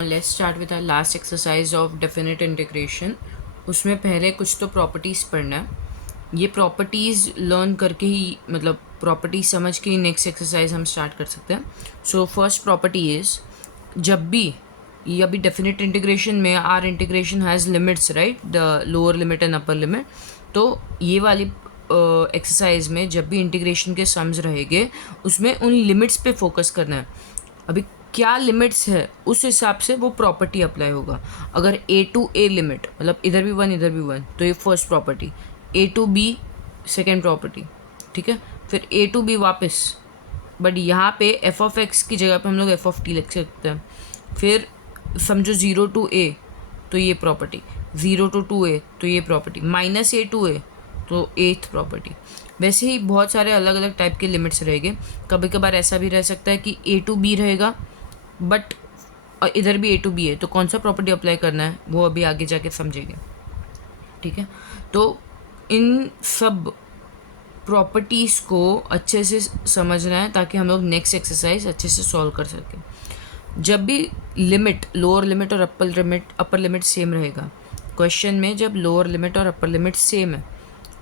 Let's start with our last exercise of definite integration. उसमें पहले कुछ तो प्रॉपर्टीज़ पढ़ना है। ये प्रॉपर्टीज़ लर्न करके ही मतलब प्रॉपर्टीज समझ के ही नेक्स्ट एक्सरसाइज हम स्टार्ट कर सकते हैं। सो फर्स्ट प्रॉपर्टी इज़, जब भी ये अभी डेफिनेट इंटीग्रेशन में are integration has limits, right, the lower limit and upper limit. तो ये वाली एक्सरसाइज में जब भी इंटीग्रेशन के सम्स रहेंगे उसमें उन लिमिट्स पे फोकस करना है। अभी क्या लिमिट्स है उस हिसाब से वो प्रॉपर्टी अप्लाई होगा। अगर ए टू ए लिमिट मतलब इधर भी वन इधर भी वन, तो ये first property. A to b second property, ठीक है। फिर ए टू बी वापस, बट यहाँ पे एफ ऑफ एक्स की जगह पे हम लोग एफ ऑफ टी लिख सकते हैं। फिर समझो ज़ीरो टू ए तो ये प्रॉपर्टी, ज़ीरो टू टू ए तो ये प्रॉपर्टी, माइनस ए टू ए तो एथ प्रॉपर्टी। वैसे ही बहुत सारे अलग अलग टाइप के लिमिट्स रहेंगे। कभी कभार ऐसा भी रह सकता है कि ए टू बी रहेगा बट इधर भी ए टू बी है, तो कौन सा प्रॉपर्टी अप्लाई करना है वो अभी आगे जाके समझेंगे, ठीक है। तो इन सब प्रॉपर्टीज़ को अच्छे से समझना है ताकि हम लोग नेक्स्ट एक्सरसाइज अच्छे से सॉल्व कर सकें। जब भी लिमिट, लोअर लिमिट और अपर लिमिट सेम रहेगा, क्वेश्चन में जब लोअर लिमिट और अपर लिमिट सेम है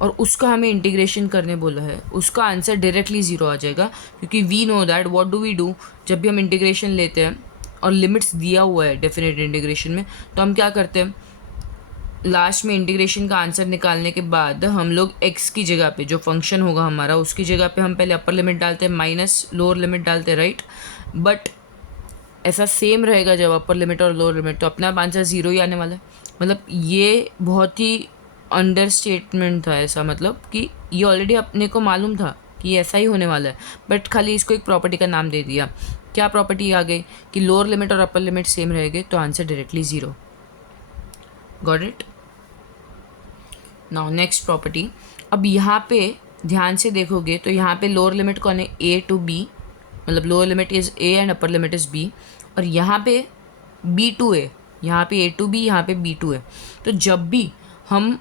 और उसका हमें इंटीग्रेशन करने बोला है, उसका आंसर डायरेक्टली ज़ीरो आ जाएगा, क्योंकि we know that what do we do. जब भी हम इंटीग्रेशन लेते हैं और लिमिट्स दिया हुआ है डेफिनेट इंटीग्रेशन में, तो हम क्या करते हैं, लास्ट में इंटीग्रेशन का आंसर निकालने के बाद हम लोग एक्स की जगह पे जो फंक्शन होगा हमारा उसकी जगह पे हम पहले अपर लिमिट डालते हैं माइनस लोअर लिमिट डालते हैं, राइट। बट ऐसा सेम रहेगा जब अपर लिमिट और लोअर लिमिट, तो अपना आंसर ज़ीरो ही आने वाला है। मतलब ये बहुत ही अंडर स्टेटमेंट था ऐसा, मतलब कि ये ऑलरेडी अपने को मालूम था कि ऐसा ही होने वाला है, बट खाली इसको एक प्रॉपर्टी का नाम दे दिया। क्या प्रॉपर्टी आ गई कि लोअर लिमिट और अपर लिमिट सेम रहेंगे तो answer directly zero. Got it. Now next property. अब यहाँ पे ध्यान से देखोगे तो यहाँ पे लोअर लिमिट कौन है, ए टू बी, मतलब lower limit is a and upper limit is b, और यहाँ पे बी टू ए, यहाँ पे ए टू बी, यहाँ पे बी टू ए। तो जब भी हम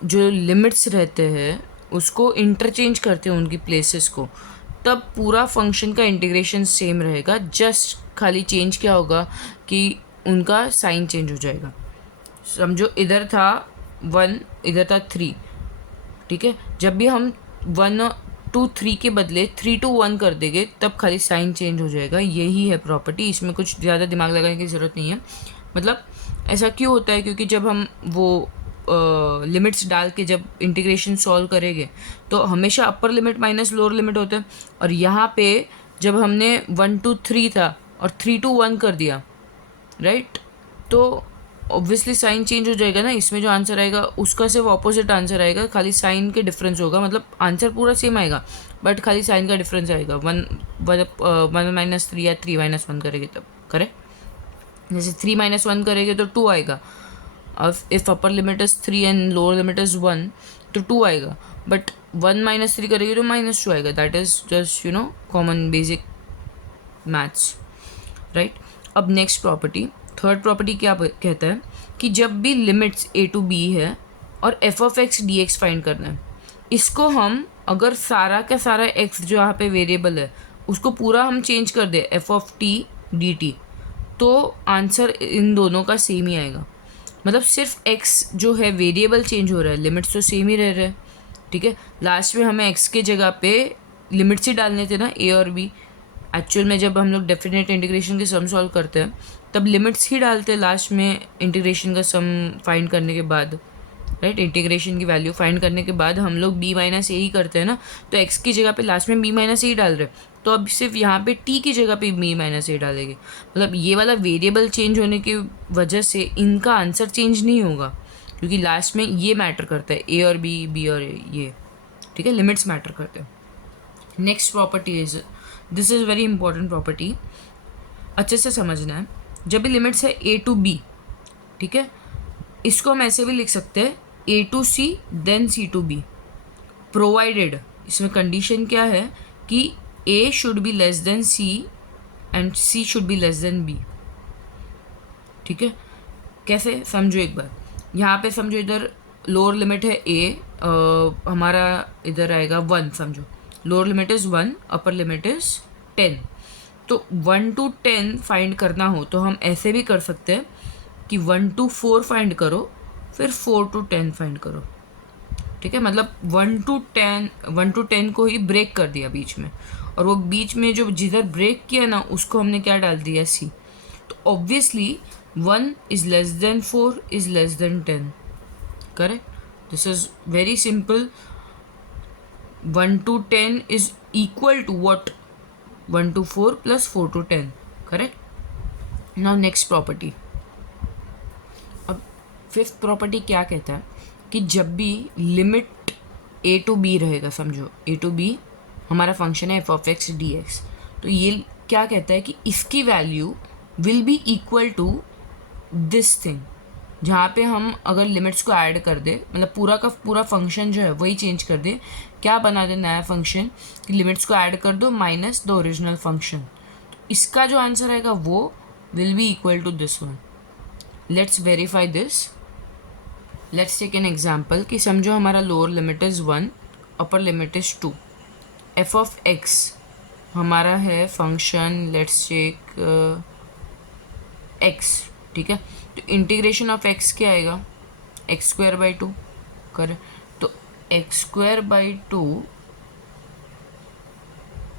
जो लिमिट्स रहते हैं उसको इंटरचेंज करते हैं उनकी प्लेसेस को, तब पूरा फंक्शन का इंटीग्रेशन सेम रहेगा। जस्ट खाली चेंज क्या होगा कि उनका साइन चेंज हो जाएगा। समझो इधर था वन, इधर था थ्री, ठीक है। जब भी हम वन टू थ्री के बदले थ्री टू वन कर देंगे तब खाली साइन चेंज हो जाएगा। यही है प्रॉपर्टी, इसमें कुछ ज़्यादा दिमाग लगाने की ज़रूरत नहीं है। मतलब ऐसा क्यों होता है, क्योंकि जब हम वो लिमिट्स डाल के जब इंटीग्रेशन सॉल्व करेंगे तो हमेशा upper limit minus lower limit होता है, और यहाँ पे जब हमने वन टू थ्री था और थ्री टू वन कर दिया, राइट, तो ऑब्वियसली साइन चेंज हो जाएगा ना। इसमें जो आंसर आएगा उसका सिर्फ ऑपोजिट आंसर आएगा, खाली साइन के डिफरेंस होगा। मतलब आंसर पूरा सेम आएगा बट खाली साइन का डिफरेंस आएगा। वन माइनस थ्री या थ्री माइनस वन करेंगे तब, करेक्ट। जैसे थ्री माइनस वन करेंगे तो टू आएगा। अब if upper limit is three and lower limit is one तो टू आएगा, बट वन माइनस थ्री करेंगे तो माइनस टू आएगा। That is just common basic maths, right. अब नेक्स्ट प्रॉपर्टी, थर्ड प्रॉपर्टी क्या कहता है कि जब भी लिमिट्स ए टू बी है और F of x d x find करना है, इसको हम अगर सारा का सारा एक्स जो यहाँ पे वेरिएबल है उसको पूरा हम चेंज कर दे F of T D T, तो आंसर इन दोनों का सेम ही आएगा। मतलब सिर्फ एक्स जो है वेरिएबल चेंज हो रहा है, लिमिट्स तो सेम ही रह रहे हैं, ठीक है। लास्ट में हमें एक्स के जगह पे लिमिट्स ही डालने थे ना, ए और बी। एक्चुअल में जब हम लोग डेफिनेट इंटीग्रेशन के सम सॉल्व करते हैं तब लिमिट्स ही डालते हैं लास्ट में इंटीग्रेशन का सम फाइंड करने के बाद, राइट। इंटीग्रेशन की वैल्यू फाइंड करने के बाद हम लोग बी माइनस ए ही करते हैं ना, तो एक्स की जगह पे लास्ट में बी माइनस ए ही डाल रहे हैं, तो अब सिर्फ यहाँ पे टी की जगह पे बी माइनस ए डालेंगे। मतलब ये वाला वेरिएबल चेंज होने की वजह से इनका आंसर चेंज नहीं होगा, क्योंकि लास्ट में ये मैटर करता है, ए और बी और ये, ठीक है, लिमिट्स मैटर करते हैं। Next property is, this is very important property, अच्छे से समझना है। जब भी लिमिट्स है ए टू बी, ठीक है, इसको हम ऐसे भी लिख सकते हैं A to C then C to B, provided, इसमें कंडीशन क्या है कि A should be less than C and C should be less than B, ठीक है। कैसे समझो एक बार, यहाँ पे समझो इधर लोअर लिमिट है ए, हमारा इधर आएगा वन, समझो lower limit is one, upper limit is 10, तो 1 to 10 फाइंड करना हो तो हम ऐसे भी कर सकते हैं कि 1 to 4 फाइंड करो, फिर 4 to 10 फाइंड करो, ठीक है। मतलब 1 to 10 को ही ब्रेक कर दिया बीच में, और वो बीच में जो जिधर ब्रेक किया ना उसको हमने क्या डाल दिया, सी। तो obviously 1 is less than 4 is less than 10, correct. This is very simple. 1 to 10 is equal to what? 1 to 4 plus 4 to 10, correct। now next property। अब फिफ्थ प्रॉपर्टी क्या कहता है कि जब भी लिमिट a to b रहेगा, समझो a to b हमारा फंक्शन है f(x) dx, तो ये क्या कहता है कि इसकी value will be equal to this thing. जहाँ पे हम अगर लिमिट्स को ऐड कर दे, मतलब पूरा का पूरा फंक्शन जो है वही चेंज कर दे, क्या बना दे नया फंक्शन कि लिमिट्स को ऐड कर दो माइनस द ओरिजिनल फंक्शन, तो इसका जो आंसर आएगा वो will be equal to this one. Let's verify this. Let's take an example कि समझो हमारा lower limit is 1, upper limit is 2। F of x हमारा है फंक्शन, लेट्स टेक एक्स, ठीक है। तो इंटीग्रेशन ऑफ एक्स क्या आएगा, एक्स स्क्वायर बाई 2, करें। तो एक्स स्क्वायर बाई 2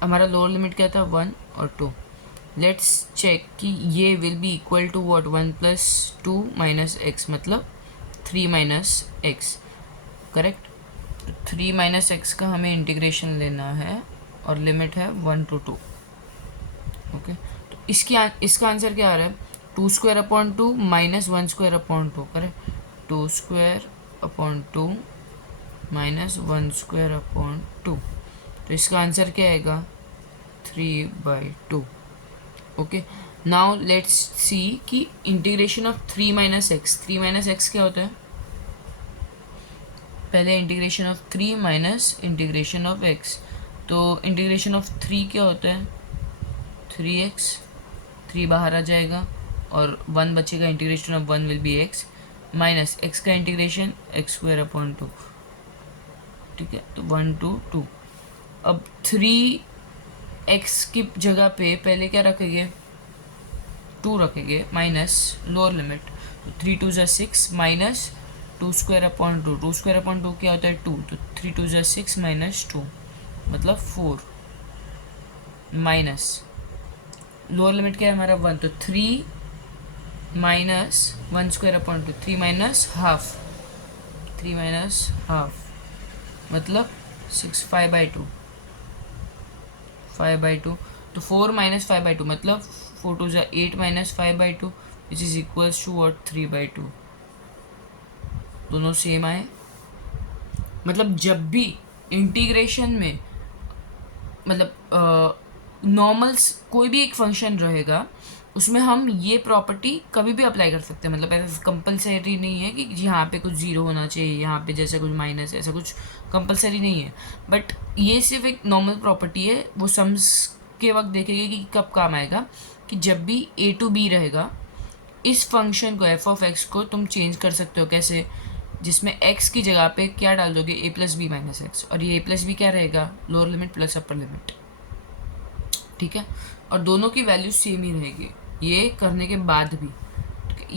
हमारा लोअर लिमिट क्या था, 1 और 2। लेट्स चेक कि ये will be equal to what, 1 plus 2 minus x, मतलब 3 minus x, correct. 3 minus x का हमें इंटीग्रेशन लेना है और लिमिट है 1 to 2, ओके। तो इसका आंसर क्या आ रहा है, 2 square upon 2 minus 1 square upon 2, correct. 2 square upon 2 minus 1 square upon 2, तो इसका आंसर क्या आएगा, 3/2, ओके। नाउ लेट्स सी कि integration of 3 minus x, 3 minus X क्या होता है, पहले integration of 3 minus integration of x, तो इंटीग्रेशन ऑफ 3 क्या होता है, 3x, 3 बाहर आ जाएगा और 1 बचेगा, integration of 1 will be x, minus x का इंटीग्रेशन एक्स स्क्वायर अपॉन 2, ठीक है। तो 1 to 2। अब 3x की जगह पे पहले क्या रखेंगे, 2 रखेंगे, माइनस लोअर लिमिट, तो 3 2 ज़ा 6 minus 2 square upon 2, 2 square upon 2 क्या होता है 2, तो 3 2 ज़ा 6 माइनस 2 मतलब 4, माइनस लोअर लिमिट क्या है हमारा 1, तो 3 minus 1 square upon 2, 3 minus half, 3 minus half मतलब 6, 5/2, 5/2, तो 4 माइनस 5/2 मतलब 4 2 ज़ा 8 minus 5/2 which is equals to what, 3/2। दोनों सेम आए। मतलब जब भी इंटीग्रेशन में, मतलब नॉर्मल्स कोई भी एक फंक्शन रहेगा उसमें हम ये प्रॉपर्टी कभी भी अप्लाई कर सकते हैं। मतलब ऐसा कंपलसरी नहीं है कि यहाँ पे कुछ ज़ीरो होना चाहिए, यहाँ पे जैसे कुछ माइनस, ऐसा कुछ कंपलसरी नहीं है। बट ये सिर्फ एक नॉर्मल प्रॉपर्टी है, वो सम्स के वक्त देखेंगे कि कब काम आएगा, कि जब भी a to b रहेगा, इस फंक्शन को f of x को तुम चेंज कर सकते हो। कैसे, जिसमें x की जगह पे क्या डाल दोगे, a plus B minus x, और ये a प्लस बी क्या रहेगा, lower limit plus upper limit, ठीक है। और दोनों की वैल्यू सेम ही रहेगी ये करने के बाद भी।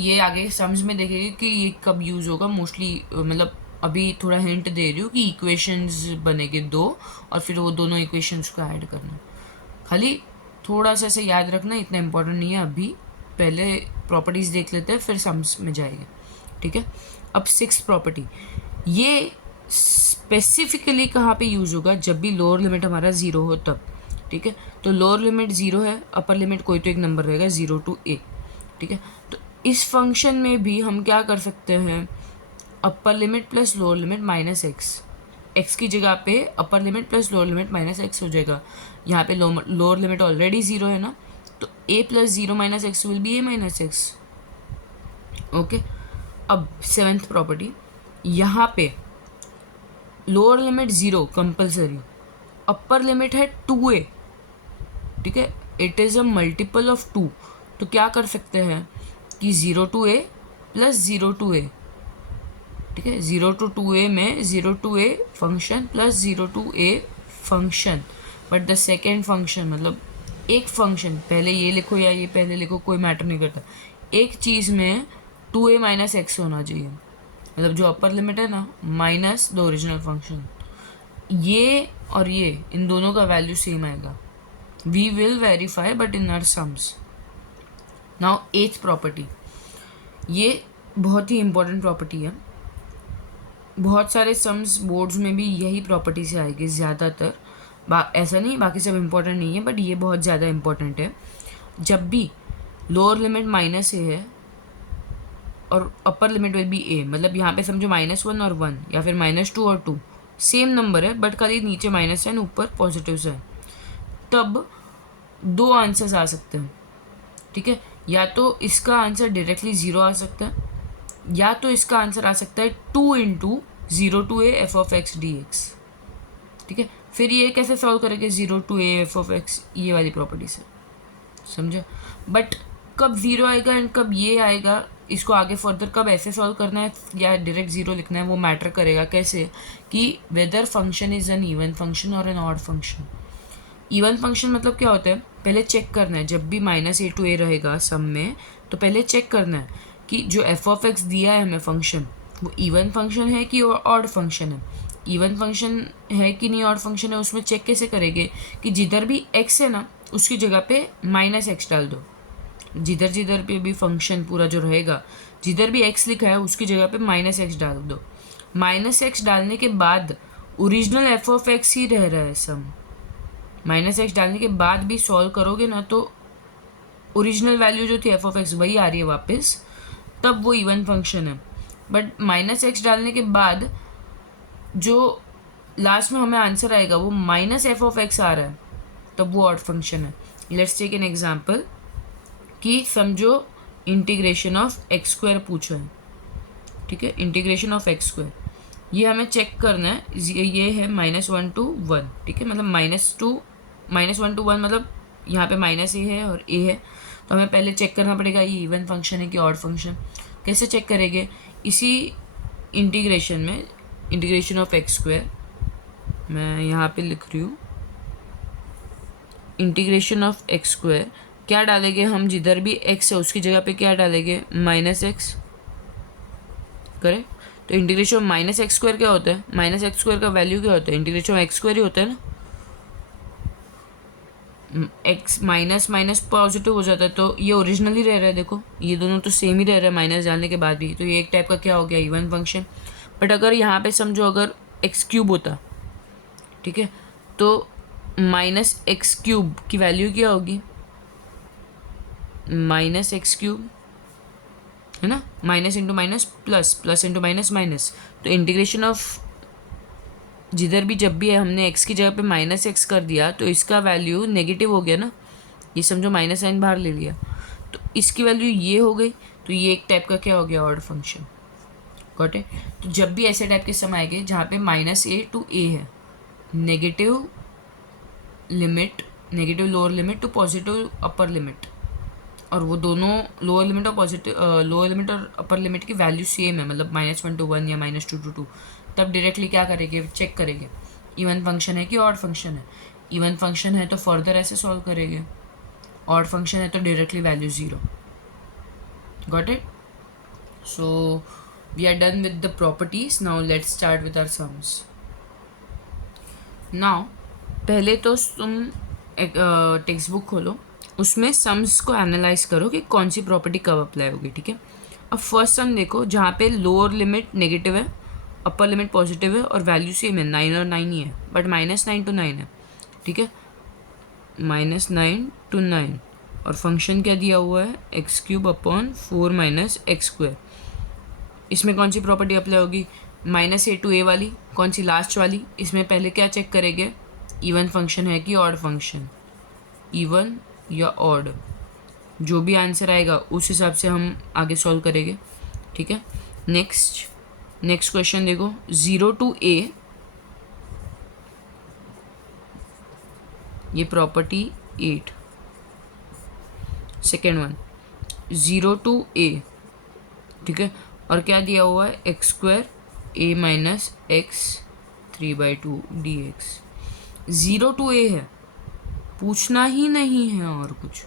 ये आगे समझ में देखेंगे कि ये कब यूज़ होगा मोस्टली। मतलब अभी थोड़ा हिंट दे रही हूँ कि इक्वेशंस बनेंगे 2 और फिर वो दोनों इक्वेशंस को ऐड करना, खाली थोड़ा सा ऐसे याद रखना, इतना इम्पोर्टेंट नहीं है। अभी पहले प्रॉपर्टीज़ देख लेते हैं फिर समझ में जाएगा, ठीक है। अब 6th प्रॉपर्टी, ये स्पेसिफिकली कहाँ पे यूज़ होगा, जब भी लोअर लिमिट हमारा 0 हो तब, ठीक है। तो लोअर लिमिट 0 है, अपर लिमिट कोई तो एक नंबर रहेगा 0 to a, ठीक है। तो इस फंक्शन में भी हम क्या कर सकते हैं, upper limit plus lower limit minus x, x की जगह पे upper limit plus lower limit minus x हो जाएगा। यहाँ पे लोअर लिमिट ऑलरेडी 0 है ना, तो a plus 0 minus x will be a minus x, okay. अब 7th प्रॉपर्टी, यहाँ पे lower limit 0 compulsory, upper limit है 2a, ठीक है। It is a multiple of 2, तो क्या कर सकते हैं कि 0 to a plus 0 to a, ठीक है। 0 to 2a में 0 to a function plus 0 to a function, but the second function मतलब एक फंक्शन, पहले ये लिखो या ये पहले लिखो कोई मैटर नहीं करता, एक चीज़ में 2a माइनस एक्स होना चाहिए, मतलब जो अपर लिमिट है ना माइनस द ओरिजिनल फंक्शन, ये और ये इन दोनों का वैल्यू सेम आएगा. We will verify but in our sums. Now 8th property, ये बहुत ही इंपॉर्टेंट प्रॉपर्टी है. बहुत सारे सम्स बोर्ड्स में भी यही प्रॉपर्टी से आएगी ज़्यादातर. ऐसा नहीं बाकी सब इम्पोर्टेंट नहीं है, बट ये बहुत ज़्यादा इम्पोर्टेंट है. जब भी लोअर लिमिट माइनस ए है और अपर लिमिट विल बी ए, मतलब यहाँ पे समझो -1 और 1 या फिर -2 और 2 सेम नंबर है बट खाली नीचे माइनस है ऊपर पॉजिटिव है, तब दो आंसर्स आ सकते हैं. ठीक है, या तो इसका आंसर डायरेक्टली 0 आ सकता है, या तो इसका आंसर आ सकता है 2 into 0 to a f of x dx. ठीक है, फिर ये कैसे सॉल्व करेंगे 0 to a f of x, ये वाली प्रॉपर्टी से, समझे. बट कब 0 आएगा एंड कब ये आएगा, इसको आगे फर्दर कब ऐसे सॉल्व करना है या डायरेक्ट 0 लिखना है, वो मैटर करेगा. कैसे कि whether function is an even function और an odd function. Even function मतलब क्या होता है, पहले चेक करना है जब भी -a to a रहेगा सम में, तो पहले चेक करना है कि जो f of x दिया है हमें फंक्शन, वो इवन फंक्शन है कि ऑड फंक्शन है. इवन फंक्शन है कि नहीं ऑड फंक्शन है, उसमें चेक कैसे करेंगे कि जिधर भी x है ना उसकी जगह पे -x डाल दो. जिधर जिधर पे भी फंक्शन पूरा जो रहेगा, जिधर भी x लिखा है उसकी जगह पे -x डाल दो. -x डालने के बाद ओरिजिनल f of x ही रह रहा है सम. -x डालने के बाद भी सॉल्व करोगे ना तो ओरिजिनल वैल्यू जो थी f of x वही आ रही है वापस, तब वो इवन फंक्शन है. बट -x डालने के बाद जो लास्ट में हमें आंसर आएगा वो -f of x आ रहा है, तब वो ऑड फंक्शन है. लेट्स टेक एन एग्जांपल कि समझो इंटीग्रेशन ऑफ x स्क्वायर पूछा है. ठीक है, इंटीग्रेशन ऑफ x स्क्वायर ये हमें चेक करना है. ये है -1 to 1. ठीक है, मतलब -1 to 1 मतलब यहाँ पे -a है और a है, तो हमें पहले चेक करना पड़ेगा ये इवन फंक्शन है कि ऑड फंक्शन. कैसे चेक करेंगे, इसी इंटीग्रेशन में इंटीग्रेशन ऑफ x स्क्वायर मैं यहाँ पे लिख रही हूँ. इंटीग्रेशन ऑफ x स्क्वायर क्या डालेंगे हम, जिधर भी x है उसकी जगह पे क्या डालेंगे -x. करें तो इंटीग्रेशन ऑफ -x स्क्वायर क्या होता है, -x स्क्वायर का वैल्यू क्या होता है, इंटीग्रेशन ऑफ x स्क्वायर ही होता है ना. x माइनस माइनस पॉजिटिव हो जाता है, तो ये ओरिजिनली रह रहा है. देखो ये दोनों तो सेम ही रह रहा है माइनस डालने के बाद भी, तो ये एक टाइप का क्या हो गया इवन फंक्शन. बट अगर यहाँ पे समझो अगर x³ होता, ठीक है, तो -x³ की वैल्यू क्या होगी, -x³ है ना, minus into minus plus, plus into minus minus. तो इंटीग्रेशन ऑफ जिधर भी जब भी हमने x की जगह पे -x कर दिया तो इसका वैल्यू नेगेटिव हो गया ना, ये समझो माइनस साइन बाहर ले लिया, तो इसकी वैल्यू ये हो गई, तो ये एक टाइप का क्या हो गया ऑड फंक्शन. Got it. तो जब भी ऐसे टाइप के सम आएंगे जहाँ पे -a to a है, negative limit, negative lower limit to positive upper limit, और वो दोनों लोअर लिमिट और पॉजिटिव लोअर लिमिट और अपर लिमिट की वैल्यू सेम है, मतलब -1 to 1 या -2 to 2, तब डायरेक्टली क्या करेंगे, चेक करेंगे इवन फंक्शन है कि ऑड फंक्शन है. इवन फंक्शन है तो फर्दर ऐसे सॉल्व करेंगे, ऑड फंक्शन है तो directly value 0. Got it. So we are done with the properties. Now let's start with our sums. Now पहले तो तुम एक टेक्स्ट बुक खोलो, उसमें सम्स को एनालाइज करो कि कौन सी प्रॉपर्टी कब अप्लाई होगी. ठीक है, अब फर्स्ट सम देखो जहाँ पे लोअर लिमिट नेगेटिव है, अपर लिमिट पॉजिटिव है और वैल्यू सेम है, 9 और 9 ही है, बट -9 to 9 है. ठीक है, -9 to 9, और फंक्शन क्या दिया हुआ है x³ अपॉन 4 - x². इसमें कौन सी प्रॉपर्टी अप्लाई होगी, -a to a वाली. कौन सी, लास्ट वाली. इसमें पहले क्या चेक करेंगे, इवन फंक्शन है कि ऑड फंक्शन, इवन या ऑड, जो भी आंसर आएगा उस हिसाब से हम आगे सॉल्व करेंगे. ठीक है, नेक्स्ट क्वेश्चन देखो, 0 to a, ये property 8. Second one 0 to a, ठीक है, और क्या दिया हुआ है x² a - x 3/2 dx. 0 to a है, पूछना ही नहीं है और कुछ।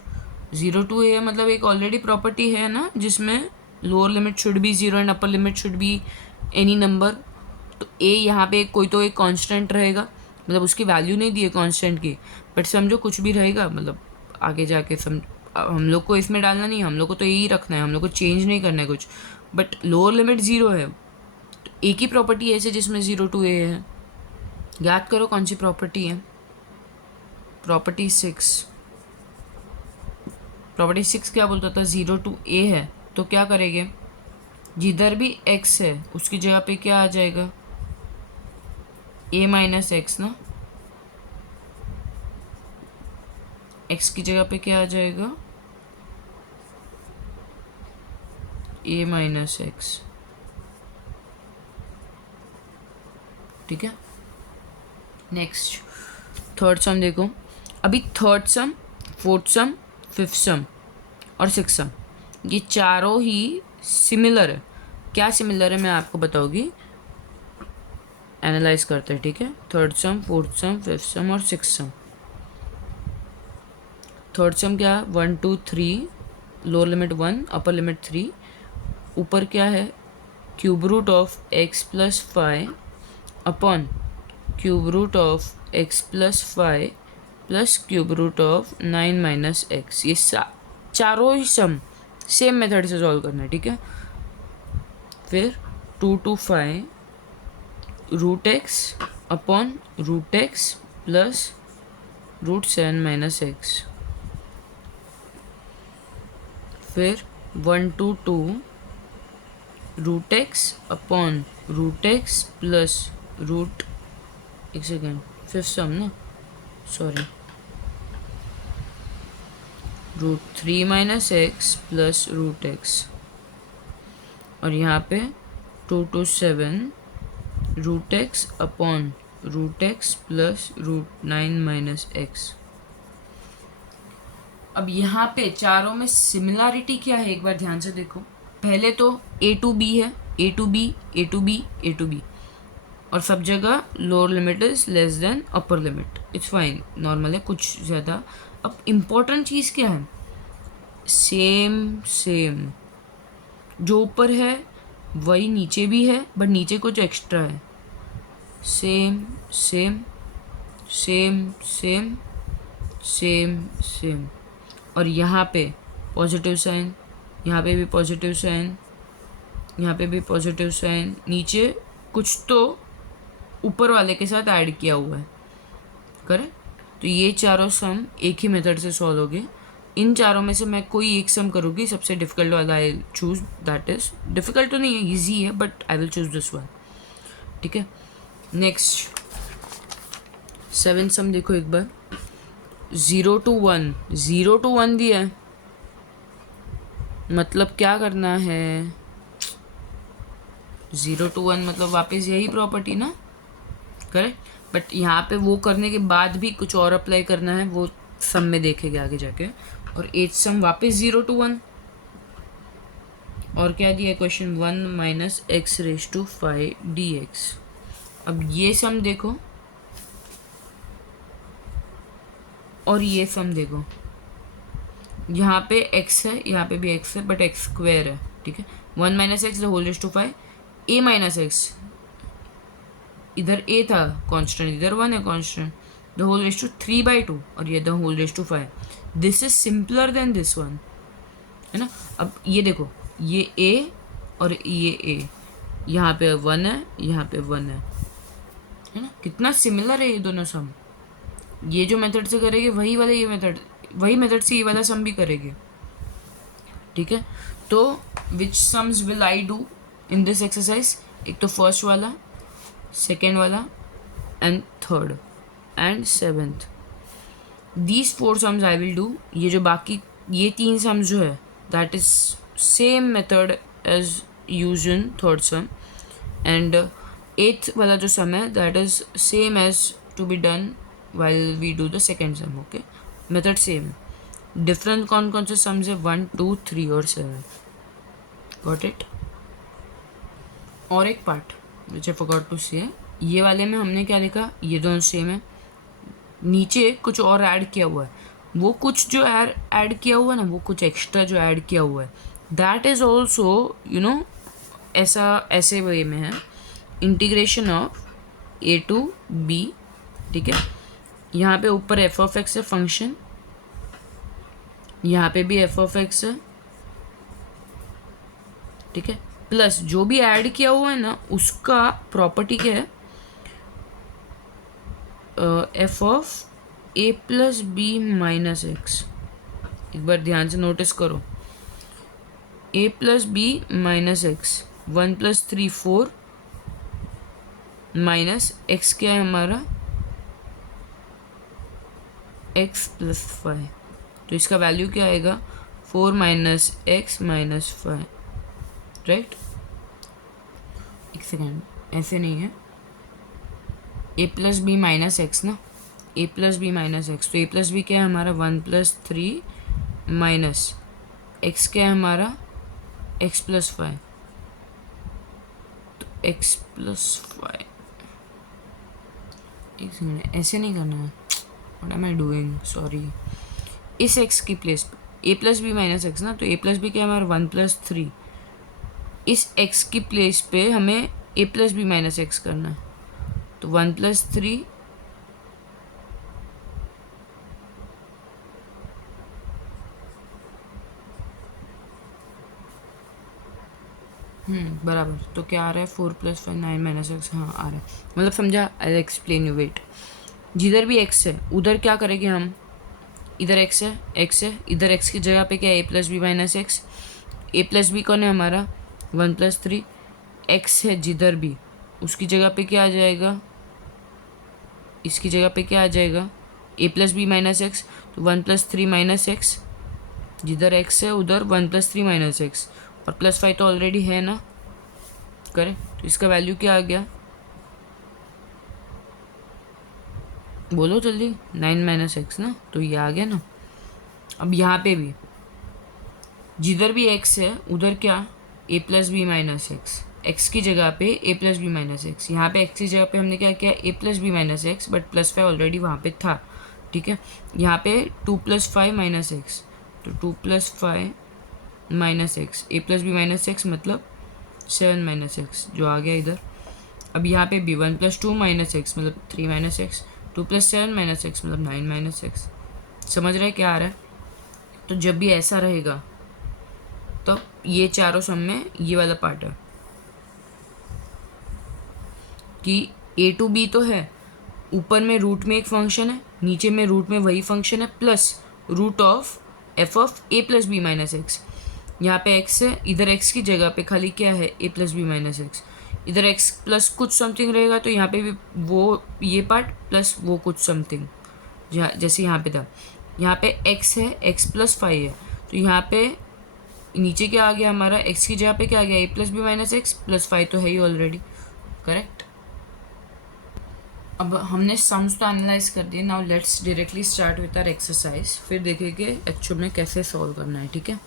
0 to a मतलब एक ऑलरेडी प्रॉपर्टी है ना जिसमें lower limit should be 0 and upper limit should be any number. तो a यहाँ पे कोई तो एक कांस्टेंट रहेगा, मतलब उसकी वैल्यू नहीं दी है कांस्टेंट की, बट समझो कुछ भी रहेगा, मतलब आगे जाके हम लोग को इसमें डालना नहीं है, हम लोग को तो यही रखना है, हम लोग को चेंज नहीं करना है कुछ। बट लोअर लिमिट 0 है, तो एक ही प्रॉपर्टी ऐसे जिसमें 0 to a है। याद करो कौन सी प्रॉपर्टी है, प्रॉपर्टी 6। प्रॉपर्टी 6 क्या बोलता था, 0 to a है तो क्या करेंगे, जिधर भी x है उसकी जगह पे क्या आ जाएगा, a माइनस एक्स ना, x की जगह पे क्या आ जाएगा, a माइनस एक्स। ठीक है, नेक्स्ट थर्ड सम देखो। अभी थर्ड सम, फोर्थ सम, फिफ्थ सम और सिक्स सम ये चारों ही सिमिलर है। क्या सिमिलर है मैं आपको बताऊंगी, एनालाइज करते हैं। ठीक है, थर्ड सम, फोर्थ सम, फिफ्थ सम और सिक्स सम। थर्ड सम क्या, 1 2 3, लोअर लिमिट 1 अपर लिमिट 3, ऊपर क्या है, cube root of x plus 5 upon cube root of x plus 5 plus cube root of 9 minus x. ये चारों ही सम सेम मेथड से सॉल्व करना है। ठीक है, फिर 2 to 5 root x upon root x plus root 7 minus x. फिर 1 to 2 root x upon root x plus root, एक सेकेंड, फिफ्थ सम ना, sorry, root 3 minus x plus root x. और यहाँ पे 2 to 7 root x upon root x plus root 9 minus x. अब यहाँ पे चारों में सिमिलरिटी क्या है एक बार ध्यान से देखो। पहले तो a to b है, a to b, a to b, a to b, और सब जगह lower limit is less than upper limit. It's fine, normal है, कुछ ज़्यादा। अब इम्पोर्टेंट चीज़ क्या है, सेम सेम, जो ऊपर है वही नीचे भी है, बट नीचे कुछ एक्स्ट्रा है। Same same same same same same. और यहाँ पे पॉजिटिव साइन, यहाँ पे भी पॉजिटिव साइन, यहाँ पे भी पॉजिटिव साइन, नीचे कुछ तो ऊपर वाले के साथ ऐड किया हुआ है, करेक्ट। तो ये चारों सम एक ही मेथड से सॉल्व होंगे। इन चारों में से मैं कोई एक सम करूँगी, सबसे डिफिकल्ट वाला I choose, that is difficult तो नहीं है, ईजी है, but I will choose this one. ठीक है, नेक्स्ट सेवन सम देखो एक बार। 0 to 1, 0 to 1 दिया है, मतलब क्या करना है, 0 to 1 मतलब वापस यही प्रॉपर्टी ना, करेक्ट। बट यहाँ पे वो करने के बाद भी कुछ और अप्लाई करना है, वो सम में देखेंगे आगे जाके। और 8 सम वापस 0 to 1, और क्या दिया question, 1 minus x raise to 5 dx। अब ये सम देखो और ये सम देखो, यहाँ पे x है, यहाँ पे भी x है, बट x स्क्वायर है। ठीक है, 1 minus x the whole raise to 5, a minus x, इधर a था कांस्टेंट, इधर 1 है constant, the whole raise to 3/2, और ये the whole raise to 5। This is simpler than this one, है ना। अब ये देखो, ये a और ये a, यहाँ पे 1 है, यहाँ पे 1 है ना, कितना सिमिलर है ये दोनों सम। ये जो मेथड से करेंगे वही वाला ये मेथड, वही मेथड से ये वाला सम भी करेंगे। ठीक है, तो which sums will I do in this exercise, एक तो फर्स्ट वाला, सेकेंड वाला and third and seventh, these 4 sums I will do. ये जो बाकी ये 3 सम्स जो है that is same method as use in third sum, and 8th वाला जो सम है that is same as to be done while we do the second sum. okay, method same, different कौन कौन से sums है, 1 2 3 और 7, got it। और एक part which I forgot to say, ये वाले में हमने क्या देखा, ये दोनों सेम है, नीचे कुछ और ऐड किया हुआ है, वो कुछ जो ऐड किया हुआ है ना, वो कुछ एक्स्ट्रा जो ऐड किया हुआ है, दैट इज़ ऑल्सो ऐसे वे में है, integration of a to b. ठीक है, यहाँ पे ऊपर एफ ऑफ एक्स है फंक्शन, यहाँ पे भी एफ ऑफ एक्स है। ठीक है, प्लस जो भी ऐड किया हुआ है ना उसका प्रॉपर्टी क्या है, F of A plus B minus X. एक बार ध्यान से नोटिस करो, A plus B minus X, 1 + 3 4 minus X क्या है हमारा, x + 5। तो इसका वैल्यू क्या आएगा, 4 - x - 5, राइट। एक सेकेंड, ऐसे नहीं है, a + b माइनस एक्स ना, a + b माइनस एक्स, तो a + b क्या है हमारा, 1 + 3 माइनस x क्या है हमारा, x + 5, तो x + 5। एक सेकेंड, ऐसे नहीं करना है, what am I doing, sorry. इस x की प्लेस पे a + b माइनस एक्स ना, तो a + b क्या है हमारा, 1 + 3। इस x की प्लेस पे हमें a + b माइनस एक्स करना है, तो 1 + 3 बराबर, तो क्या आ रहा है, 4 + 5 9 - x, हाँ आ रहा है, मतलब समझा। I explain you, wait. जिधर भी x है उधर क्या करेंगे हम, इधर x है, इधर x की जगह पे क्या है, a + b minus x. a + b कौन है हमारा, 1 + 3। x है जिधर भी, उसकी जगह पे क्या आ जाएगा, इसकी जगह पे क्या आ जाएगा, a + b माइनस एक्स, तो 1 + 3 माइनस एक्स, जिधर x है उधर 1 + 3 माइनस एक्स, और +5 तो ऑलरेडी है ना, करें। तो इसका वैल्यू क्या आ गया, बोलो जल्दी, 9 - x ना, तो ये आ गया ना। अब यहाँ पे भी जिधर भी x है उधर क्या, a + b minus x, x की जगह पे a + b माइनस एक्स, यहाँ पे x की जगह पे हमने क्या किया, a + b minus x, but +5 already वहाँ पे था। ठीक है, यहाँ पे 2 + 5 माइनस एक्स, तो 2 + 5 minus x, a + b minus x मतलब 7 - x जो आ गया इधर। अब यहाँ पे भी 1 + 2 माइनस एक्स मतलब 3 - x, 2 + 7 माइनस एक्स मतलब 9 - x। समझ रहे क्या आ रहा है। तो जब भी ऐसा रहेगा तो ये चारों सम में ये वाला पार्ट है कि a to b तो है, ऊपर में रूट में एक फंक्शन है, नीचे में रूट में वही फंक्शन है, plus root of f of a + b minus x. यहाँ पे x है, इधर x की जगह पे खाली क्या है, a + b माइनस एक्स। इधर x प्लस कुछ समथिंग रहेगा, तो यहाँ पे भी वो ये पार्ट प्लस वो कुछ समथिंग, जैसे यहाँ पे था। यहाँ पे x है, x + 5 है, तो यहाँ पे नीचे क्या आ गया हमारा, x की जगह पे क्या आ गया, a + b माइनस एक्स, +5 तो है ही ऑलरेडी, करेक्ट। अब हमने सम्स तो एनालाइज कर दिए, now let's directly start with our exercise, फिर देखेंगे एक्चुअल में कैसे सॉल्व करना है। ठीक है,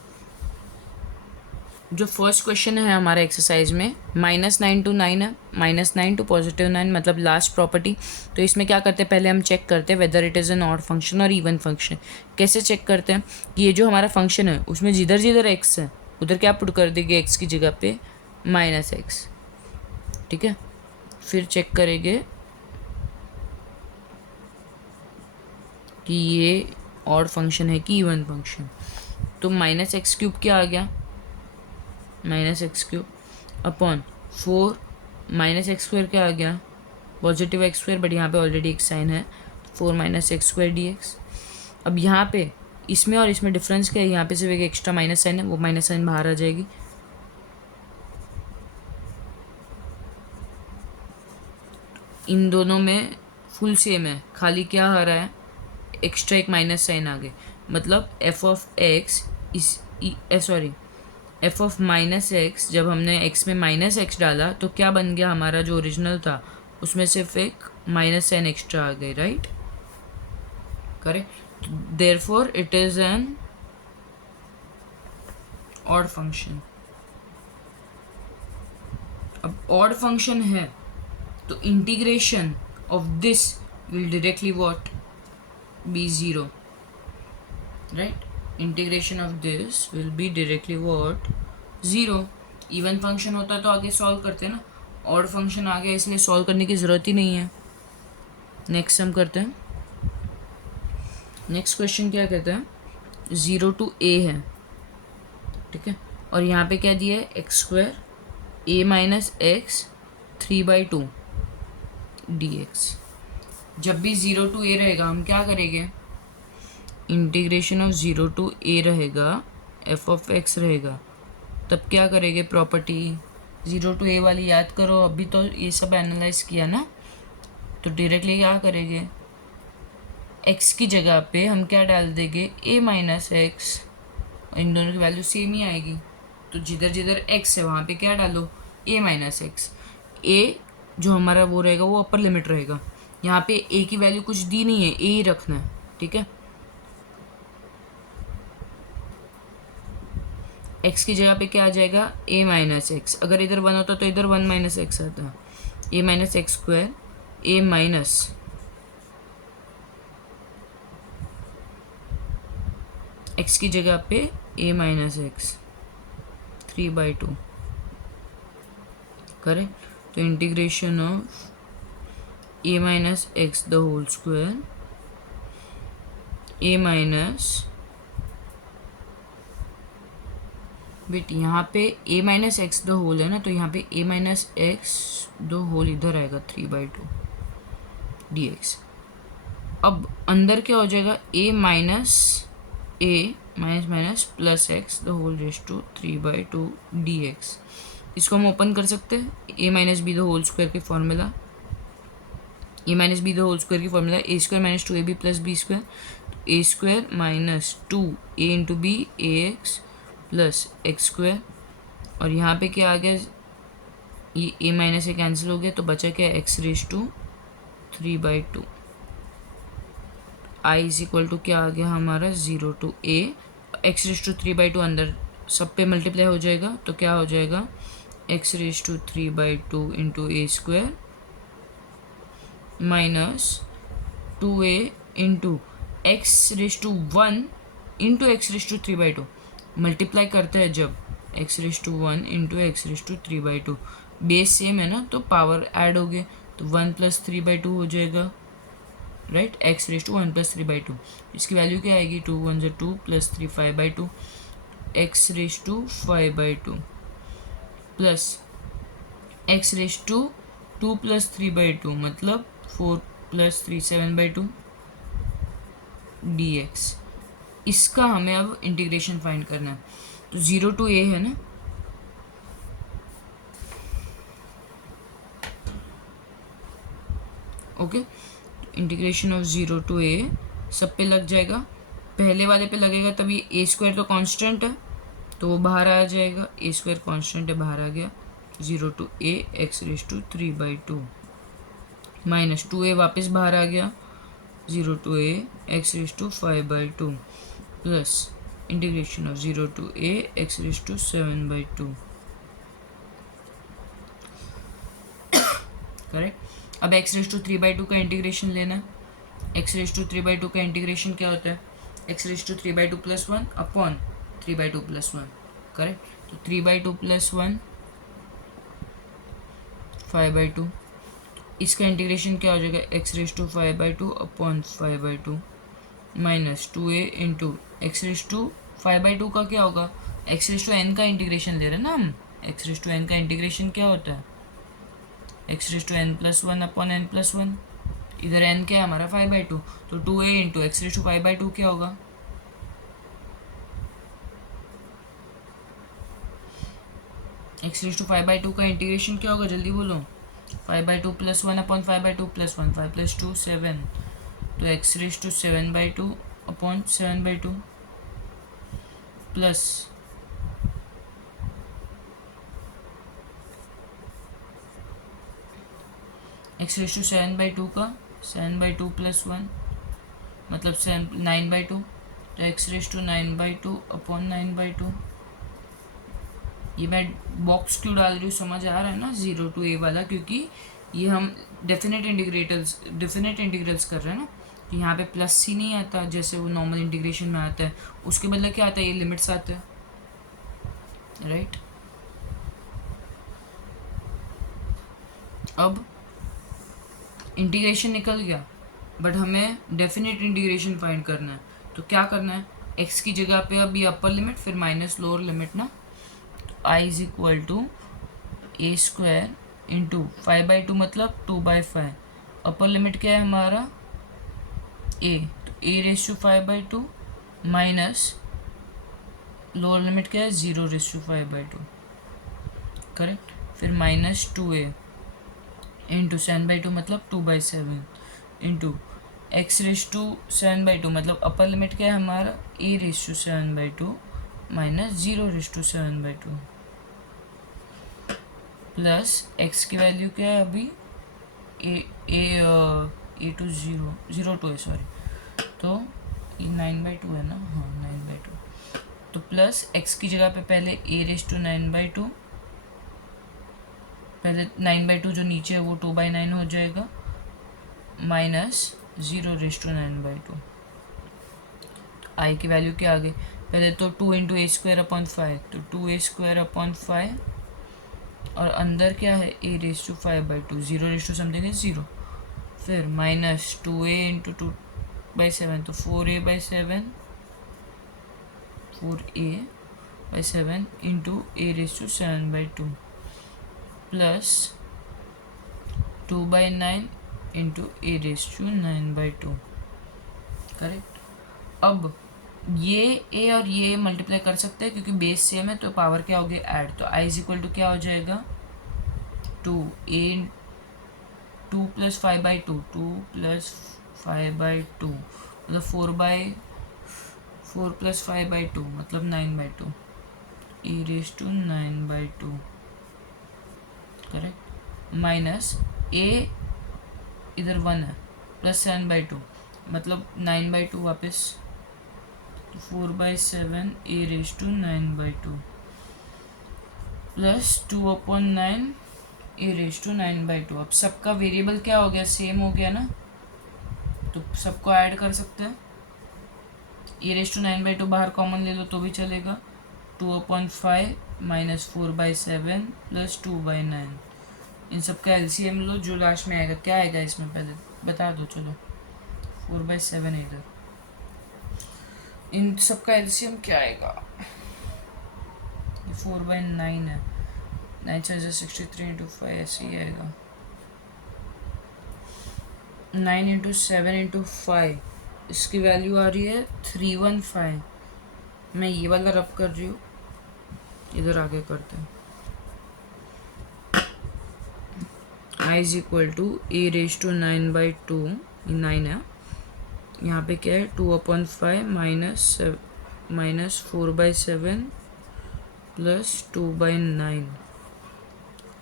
जो फर्स्ट क्वेश्चन है हमारा एक्सरसाइज में, -9 to 9 है, -9 to +9 मतलब लास्ट प्रॉपर्टी। तो इसमें क्या करते हैं, पहले हम चेक करते हैं whether it is an odd function और इवन फंक्शन। कैसे चेक करते हैं कि ये जो हमारा फंक्शन है उसमें जिधर जिधर एक्स है उधर क्या पुट कर देंगे, एक्स की जगह पे -x। ठीक है, फिर चेक करेंगे कि ये ऑड फंक्शन है कि इवन फंक्शन। तो -x³ क्या आ गया, -x³ अपॉन 4 -x² क्या आ गया, पॉजिटिव x², बट यहाँ पे ऑलरेडी एक साइन है, 4 - x² dx। अब यहाँ पे इसमें और इसमें डिफरेंस क्या है, यहाँ पे सिर्फ एक एक्स्ट्रा माइनस साइन है, वो माइनस साइन बाहर आ जाएगी। इन दोनों में फुल सेम है, खाली क्या आ रहा है, एक्स्ट्रा एक माइनस साइन आ गए, मतलब f ऑफ x इस सॉरी f ऑफ -x, जब हमने x में -x डाला तो क्या बन गया, हमारा जो ओरिजिनल था उसमें सिर्फ एक माइनस साइन एक्स्ट्रा आ गई, right, correct. Therefore it is an odd function. अब ऑड फंक्शन है तो integration of this will directly what be 0, right? Integration of this will be directly what? 0. Even function होता तो आगे सॉल्व करते ना, odd function आ गया इसलिए सॉल्व करने की ज़रूरत ही नहीं है. नेक्स्ट हम करते हैं. नेक्स्ट क्वेश्चन क्या कहता है, 0 to a है, ठीक है, और यहाँ पे क्या दिया है, x square a minus X 3/2 dx. जब भी 0 to a रहेगा हम क्या करेंगे, इंटीग्रेशन ऑफ 0 to a रहेगा, f of x रहेगा, तब क्या करेंगे, प्रॉपर्टी 0 to a वाली याद करो. अभी तो ये सब एनालाइज किया ना, तो डायरेक्टली क्या करेंगे, x की जगह पे हम क्या डाल देंगे, a माइनस एक्स, इन दोनों की वैल्यू सेम ही आएगी. तो जिधर जिधर x है वहाँ पे क्या डालो, a माइनस एक्स. a जो हमारा वो रहेगा वो अपर लिमिट रहेगा. यहाँ पे a की वैल्यू कुछ दी नहीं है, a ही रखना है, ठीक है. x की जगह पे क्या आ जाएगा, a माइनस एक्स. अगर इधर 1 होता तो इधर 1 माइनस एक्स आता, a minus X square a minus x की जगह पे a माइनस एक्स 3/2 करेक्ट. तो integration of a minus x the whole square a minus, but यहाँ पे a minus x the whole है ना, तो यहाँ पे a minus x the whole इधर आएगा 3/2 dx. अब अंदर क्या हो जाएगा, a minus minus plus X the whole raise to 3/2 dx. इसको हम ओपन कर सकते हैं, a minus B the whole square की formula, a minus B the whole square की formula a square minus 2ab plus B square, a square minus 2a into B A X plus X square. और यहाँ पे क्या आ गया, ये a minus से कैंसिल हो गया तो बचा क्या, x raise to 3/2. i is equal to क्या आ गया हमारा, 0 to a, x raise to 3/2 अंदर सब पे मल्टीप्लाई हो जाएगा, तो क्या हो जाएगा, x raise to 3/2 into a square minus 2a into x raise to 1 into x raise to 3/2. Multiply करते हैं जब x raise to 1 into x raise to 3/2, base same है ना तो पावर ऐड हो गए, तो 1 प्लस 3/2 हो जाएगा, right. X raise to 1 plus 3/2, इसकी वैल्यू क्या आएगी, 2 1 2 plus 3 5/2, x raise to 5/2 plus x raise to 2 plus 3/2 मतलब 4 प्लस 3 7/2 dx. इसका हमें अब इंटीग्रेशन फाइंड करना है. तो 0 to a है ना, okay. Integration of 0 to a सब पे लग जाएगा, पहले वाले पे लगेगा तभी a स्क्वायर तो कांस्टेंट है तो वो बाहर आ जाएगा, a स्क्वायर कांस्टेंट है बाहर आ गया. 0 to a x raise to 3/2 minus 2a वापस बाहर आ गया, 0 to a x raise to 5/2 plus integration of 0 to a x raise to 7/2. Correct. अब एक्स रेज टू 3/2 का इंटीग्रेशन लेना है. एक्स रेज टू 3/2 का इंटीग्रेशन क्या होता है, x raise to 3/2 plus 1 upon 3/2 plus 1. Correct. तो 3/2 प्लस 1 5/2. इसका इंटीग्रेशन क्या हो जाएगा, x raise to 5/2 upon 5/2 minus 2a into x raise to 5/2 का क्या होगा, एक्स रेज टू एन का इंटीग्रेशन ले रहे हैं ना हम. एक्स रेज टू एन का इंटीग्रेशन क्या होता है, x raise to n plus 1 upon n plus 1. इधर एन क्या है हमारा 5/2, तो 2a into x raise to 5/2 क्या होगा, एक्स रेज टू 5/2 का इंटीग्रेशन क्या होगा, जल्दी बोलो. 5/2 प्लस 1 अपॉन 5/2 प्लस 1, 5 प्लस 2 7, तो x raise to 7/2 upon 7/2 plus x raise to 7/2 का 7/2 प्लस 1 मतलब 9/2, तो एक्स रेज टू 9/2 अपॉन 9/2. ये मैं बॉक्स क्यों डाल रही हूँ समझ आ रहा है ना, 0 to a वाला, क्योंकि ये हम डेफिनेट इंटीग्रल्स कर रहे हैं ना, तो यहाँ पे प्लस सी नहीं आता जैसे वो नॉर्मल इंटीग्रेशन में आता है, उसके बदले क्या आता है, ये लिमिट्स आते हैं, राइट। अब इंटीग्रेशन निकल गया, बट हमें डेफिनेट इंटीग्रेशन फाइंड करना है, तो क्या करना है, एक्स की जगह पे अब ये अपर लिमिट फिर माइनस लोअर लिमिट ना, तो I is equal to A square into 5/2 मतलब 2/5, अपर लिमिट क्या है हमारा ए, तो A raise to 5/2 minus lower limit क्या है 0 रेस टू 5/2, करेक्ट, फिर माइनस 2a इंटू 7/2 मतलब 2/7 इंटू एक्स रेस टू 7/2 मतलब अपर लिमिट क्या है हमारा A raise to 7/2 minus 0 raise to 7/2 plus X की वैल्यू क्या है अभी ए टू 0 टू है सॉरी, तो ये 9/2 है ना, हाँ 9/2, तो प्लस एक्स की जगह पे पहले ए रेस टू 9/2, पहले 9/2 जो नीचे है वो 2/9 हो जाएगा, माइनस 0 रेस टू 9/2, आई की वैल्यू क्या आ गई, पहले तो 2 इंटू ए स्क्वायर अपॉन 5, तो 2a स्क्वायर अपॉन 5, और अंदर क्या है A raise to 5/2, 0 raise to something है 0, फिर माइनस 2a इंटू 2/7 तो 4a/7 into A raise to 7/2 plus 2/9 into A raise to 9/2, correct. अब ये ए और ये मल्टीप्लाई कर सकते हैं क्योंकि बेस सेम है, तो पावर क्या होगी ऐड, तो आई इज इक्वल टू क्या हो जाएगा 2 + 5/2 मतलब 4 + 5/2 मतलब 9/2 e raise to 9/2, correct, minus A इधर 1 है प्लस 7/2 मतलब 9/2 वापस, 4/7 A raise to 9/2 plus 2/9 A raise to 9/2। अब सबका वेरिएबल क्या हो गया, सेम हो गया ना, तो सबको ऐड कर सकते हैं, ए रेस टू 9/2 बाहर कॉमन ले लो तो भी चलेगा, 2/5 माइनस 4/7 प्लस 2/9, इन सबका एलसीएम लो, जो लास्ट में आएगा क्या आएगा इसमें पहले बता दो, चलो 4/7 इधर, इन सबका एलसीएम क्या आएगा, 4/9 है, 9 से 63 इंटू 5 ऐसे ही आएगा, 9 इंटू 7 इंटू 5, इसकी वैल्यू आ रही है 315, मैं ये वाला रब कर रही हूँ, इधर आगे करते हैं, I is equal to A raise to 9/2, 9 है, यहाँ पे क्या है 2/5 minus 4/7 plus 2/9,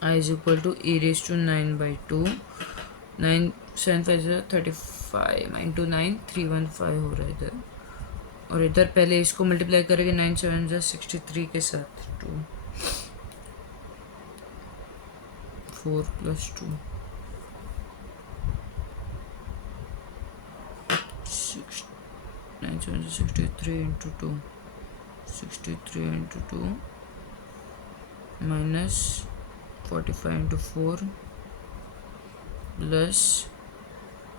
I is equal to A raise to 9/2, 9 7 5 35 into 9 315 हो रहा है इधर, और इधर पहले इसको मल्टीप्लाई करेंगे 9 7 63 के साथ, 2 4 + 2 9 7 63 into 2 63 into 2 minus 45 into 4 plus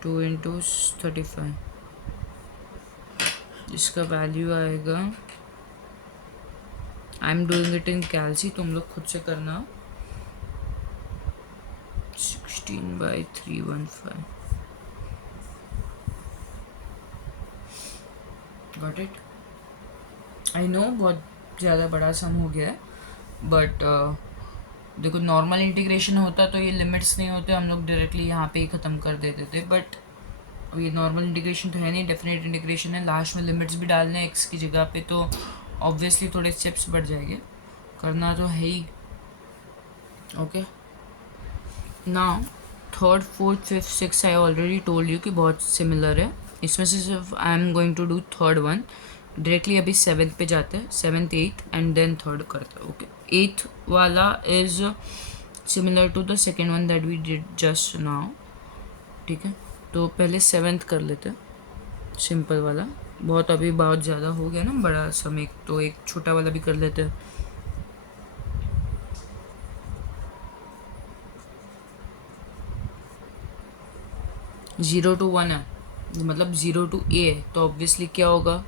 2 into 35, इसका वैल्यू आएगा, I am doing it in calcy, तुम लोग खुद से करना, 16/315, गॉट इट। आई नो बहुत ज़्यादा बड़ा सम हो गया है, बट देखो नॉर्मल इंटीग्रेशन होता तो ये लिमिट्स नहीं होते, हम लोग डायरेक्टली यहाँ पे ही ख़त्म कर देते थे, बट ये नॉर्मल इंटीग्रेशन तो है नहीं, डेफिनेट इंटीग्रेशन है, लास्ट में लिमिट्स भी डालने हैं एक्स की जगह पे, तो ऑब्वियसली थोड़े स्टेप्स बढ़ जाएंगे, करना तो है ही, okay. Now third 4th 5th 6th I already told you कि बहुत सिमिलर है, इसमें से सिर्फ I am going to do third one, directly अभी 7th पे जाते हैं, 7th 8th and then third करते हैं, ओके। 8th वाला is similar to the second one that we did just now, ठीक है, तो पहले 7th कर लेते हैं, सिंपल वाला। बहुत अभी बहुत ज़्यादा हो गया ना बड़ा समय, तो एक छोटा वाला भी कर लेते हैं। ज़ीरो टू वन है, मतलब ज़ीरो टू ए है, तो ऑब्वियसली क्या होगा,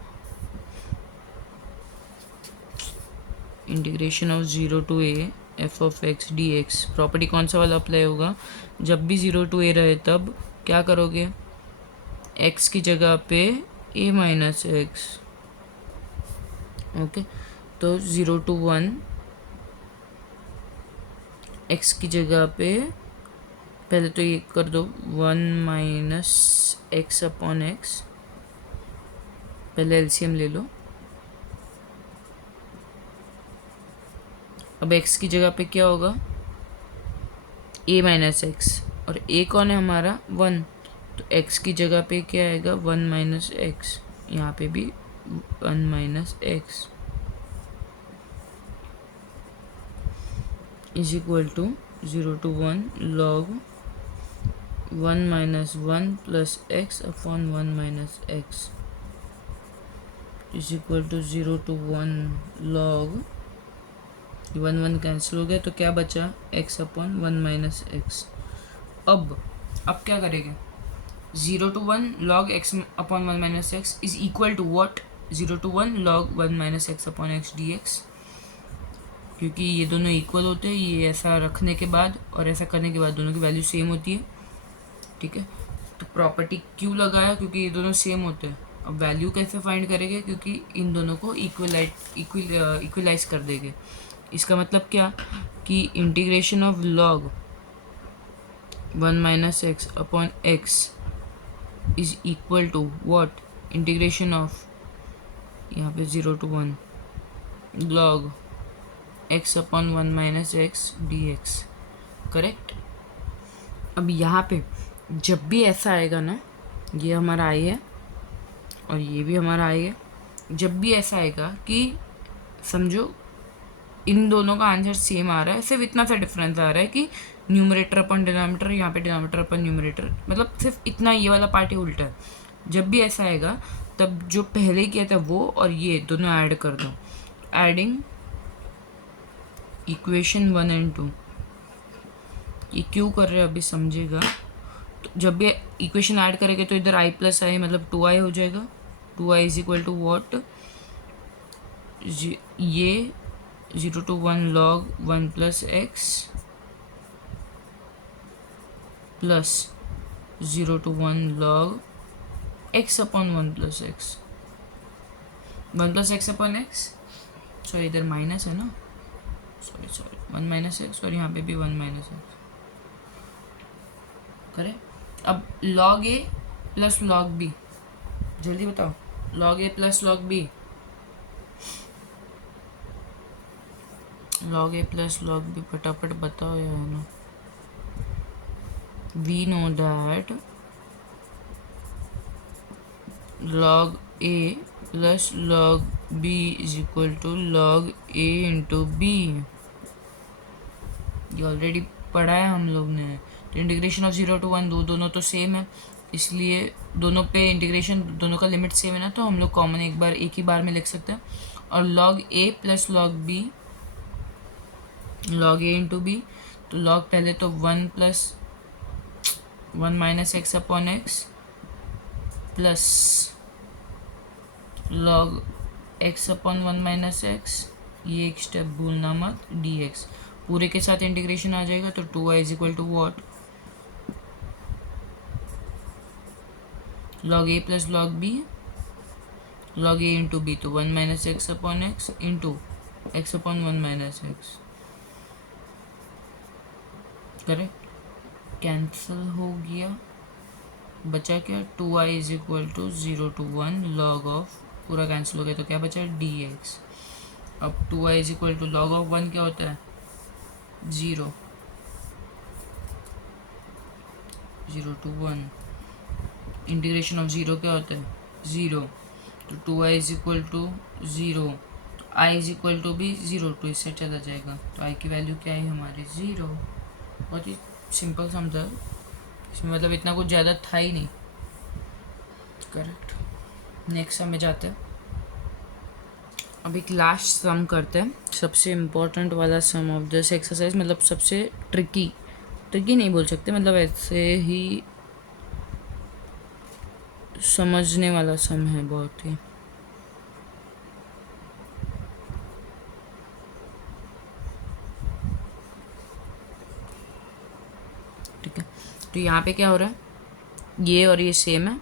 integration of zero to a f of x d x. Property कौन सा वाला अप्लाई होगा, जब भी ज़ीरो टू ए रहे तब क्या करोगे, एक्स की जगह पे ए माइनस एक्स। ओके, तो ज़ीरो टू वन एक्स की जगह पे पहले तो ये कर दो, one minus x upon x, पहले एलसीएम ले लो। अब x की जगह पे क्या होगा, a माइनस एक्स, और a कौन है हमारा, वन, तो x की जगह पे क्या आएगा, वन माइनस एक्स, यहाँ पे भी one minus x is equal to zero to one log one minus one plus x upon one minus x is equal to zero to one log, one one cancel हो गया तो क्या बचा, x upon one minus x. अब क्या करेंगे, zero to one log x upon one minus x is equal to what, zero to one log one minus x upon x d x, क्योंकि ये दोनों इक्वल होते हैं, ये ऐसा रखने के बाद और ऐसा करने के बाद दोनों की वैल्यू सेम होती है। ठीक है, तो प्रॉपर्टी क्यों लगाया, क्योंकि ये दोनों सेम होते हैं। अब वैल्यू कैसे फाइंड करेंगे, क्योंकि इन दोनों को इक्वलाइज कर देंगे। इसका मतलब क्या, कि integration of log one minus x upon x is equal to what, integration of, यहाँ पे zero to one log x upon one minus x d x. Correct. अब यहाँ पे जब भी ऐसा आएगा ना, ये हमारा आई है और ये भी हमारा आई है, जब भी ऐसा आएगा कि समझो इन दोनों का आंसर सेम आ रहा है, सिर्फ इतना सा डिफरेंस आ रहा है कि न्यूमरेटर अपन डिनोमिनेटर, यहाँ पे डिनोमिनेटर अपन न्यूमरेटर, मतलब सिर्फ इतना, ये वाला पार्ट ही उल्टा है। जब भी ऐसा आएगा तब जो पहले किया था वो और ये दोनों ऐड कर दो, adding equation one and two. ये क्यों कर रहे हैं अभी समझेगा। तो जब भी इक्वेशन ऐड करेंगे तो इधर आई प्लस आई मतलब टू आई हो जाएगा, two I is equal to what, ये zero to one log one plus X plus zero to one log x upon one plus X, one plus x upon X, sorry इधर minus है ना, sorry one minus x, और यहाँ पे भी one minus x. करें, अब log a plus log b, जल्दी बताओ, log a plus log b, log a plus log b, फटाफट बताओ यार ना। We know that log a plus log b is equal to log a into b, ये already पढ़ा है हम लोग ने। तो integration of zero to one, दोनों तो सेम है, इसलिए दोनों पे इंटीग्रेशन, दोनों का लिमिट सेम है ना, तो हम लोग कॉमन एक ही बार में लिख सकते हैं। और log a plus log b, log a into B, तो log पहले तो one plus one minus x upon x plus log x upon one minus x, ये एक स्टेप भूलना मत, डी एक्स पूरे के साथ इंटीग्रेशन आ जाएगा, तो two I is equal to what, log a plus log b, log a into B, तो one minus x upon X into X upon one minus x. Correct, cancel हो गया, बचा क्या, two I is equal to zero to one log of, पूरा cancel हो गया तो क्या बचा, डी एक्स। अब two I is equal to log of one क्या होता है, zero, zero to one, integration of zero क्या होता है, ज़ीरो, तो two I is equal to zero, तो आई इज इक्वल टू भी ज़ीरो, टू इससे चला जाएगा, तो आई की वैल्यू क्या है हमारी, ज़ीरो। बहुत ही सिंपल समझा, इसमें मतलब इतना कुछ ज़्यादा था ही नहीं। करेक्ट। नेक्स्ट सम में जाते हैं। अब एक लास्ट सम करते हैं, सबसे इम्पोर्टेंट वाला सम ऑफ दिस एक्सरसाइज, मतलब सबसे ट्रिकी नहीं बोल सकते, मतलब ऐसे ही समझने वाला सम है बहुत ही। ठीक है, तो यहाँ पे क्या हो रहा है, ये और ये सेम है,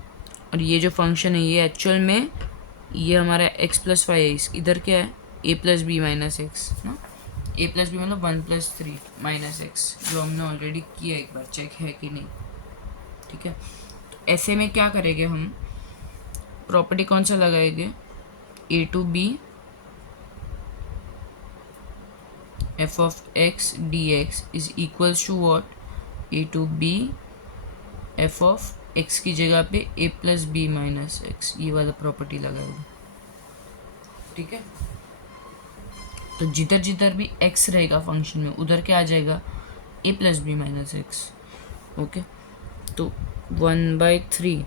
और ये जो फंक्शन है ये एक्चुअल में ये हमारा x प्लस वाई है, इधर क्या है a plus B minus x ना, a प्लस बी मतलब 1+3 माइनस एक्स, जो हमने ऑलरेडी किया, एक बार चेक है कि नहीं। ठीक है, तो ऐसे में क्या करेंगे हम, प्रॉपर्टी कौन सा लगाएंगे, a to b f of x dx is equals to what, a to b f of x की जगह पे a plus B minus x, ये वाला प्रॉपर्टी लगाएंगे। ठीक है, तो जिधर जिधर भी x रहेगा फंक्शन में उधर क्या आ जाएगा, a plus B minus x. Okay, तो 1/3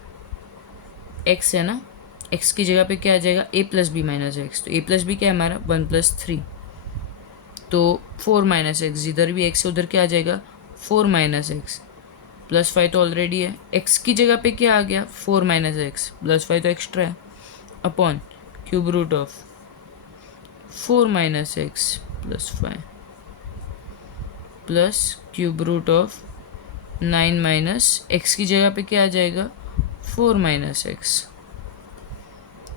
x है ना, x की जगह पे क्या आ जाएगा, a plus B minus x, तो a प्लस बी क्या है हमारा 1+3, तो 4 माइनस एक्स, जिधर भी x है उधर क्या आ जाएगा 4 माइनस एक्स, प्लस 5 तो ऑलरेडी है, x की जगह पे क्या आ गया 4 माइनस एक्स, प्लस 5 तो एक्स्ट्रा है, upon cube root of 4 minus x plus 5 plus cube root of 9 minus x की जगह पे क्या आ जाएगा 4 माइनस एक्स।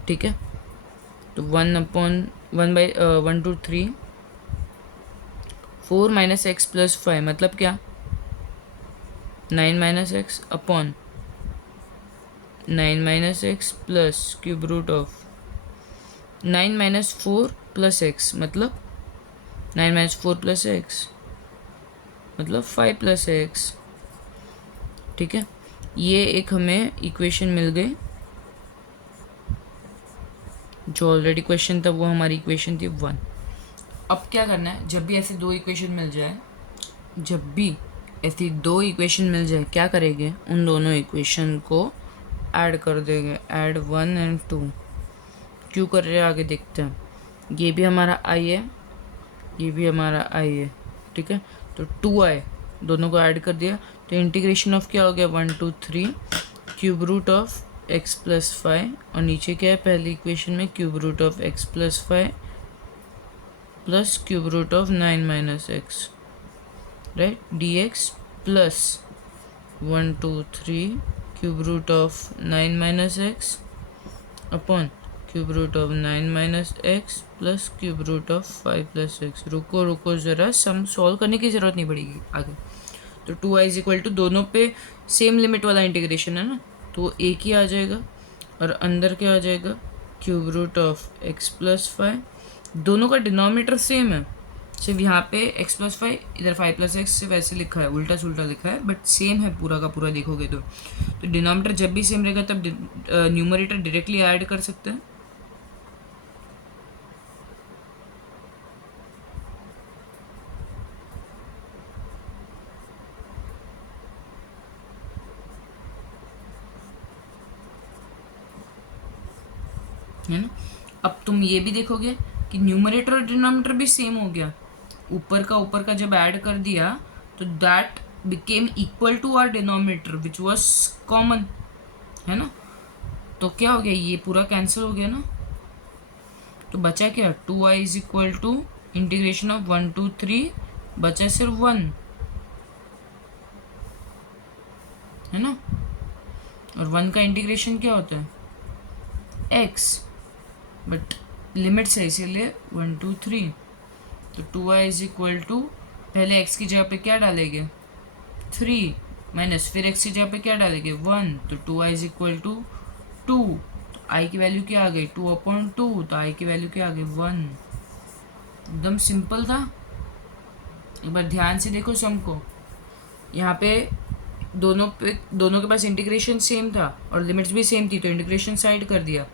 ठीक है, तो 1/1/1 2 3 4 माइनस एक्स प्लस 5 मतलब क्या 9 minus x upon 9 minus x plus cube root of 9 minus 4 plus x मतलब 9 माइनस 4 प्लस एक्स मतलब 5 प्लस एक्स। ठीक है, ये एक हमें इक्वेशन मिल गई, जो ऑलरेडी क्वेश्चन था वो हमारी इक्वेशन थी 1। अब क्या करना है, जब भी ऐसे दो इक्वेशन मिल जाए, जब भी ऐसी दो इक्वेशन मिल जाए क्या करेंगे, उन दोनों इक्वेशन को ऐड कर देंगे, ऐड 1 और 2। क्यों कर रहे हैं आगे देखते हैं, ये भी हमारा i है, ये भी हमारा i है। ठीक है, तो 2i दोनों को ऐड कर दिया, तो इंटीग्रेशन ऑफ क्या हो गया 1 2 3 cube root of x plus 5, और नीचे क्या है पहली इक्वेशन में cube root of x plus 5 plus cube root of 9 minus x, right, dx plus 1 2 3 cube root of 9 minus x upon cube root of 9 minus x plus cube root of 5 plus x. रुको ज़रा, sum solve करने की ज़रूरत नहीं पड़ेगी आगे। तो 2i is equal to, दोनों पे सेम लिमिट वाला इंटीग्रेशन है ना, तो एक ही आ जाएगा, और अंदर क्या आ जाएगा cube root of x plus 5, दोनों का डिनोमिनेटर सेम है, सिर्फ यहाँ पे x प्लस 5 इधर 5 प्लस एक्स से वैसे लिखा है, उल्टा सुल्टा लिखा है, बट सेम है पूरा का पूरा देखोगे तो डिनोमिनेटर जब भी सेम रहेगा तब न्यूमरेटर डायरेक्टली ऐड कर सकते हैं। है ना, अब तुम ये भी देखोगे कि न्यूमरेटर और डिनोमिनेटर भी सेम हो गया, ऊपर का जब ऐड कर दिया तो that became equal to our denominator which was common, है ना, तो क्या हो गया ये पूरा कैंसिल हो गया ना, तो बचा क्या 2i is equal to integration of 1 2 3, बचा सिर्फ 1, है ना, और 1 का इंटीग्रेशन क्या होता है x, बट लिमिट्स है इसीलिए 1 2 3, तो 2i इज इक्वल टू पहले x की जगह पे क्या डालेंगे 3 माइनस फिर x की जगह पे क्या डालेंगे 1, तो 2i इज इक्वल टू 2, तो i की वैल्यू क्या आ गई 2/2, तो i की वैल्यू क्या आ गई 1। एकदम सिंपल था, एक बार ध्यान से देखो सम को, यहाँ पे दोनों के पास इंटीग्रेशन सेम था और लिमिट्स भी सेम थी, तो इंटीग्रेशन साइड कर दिया,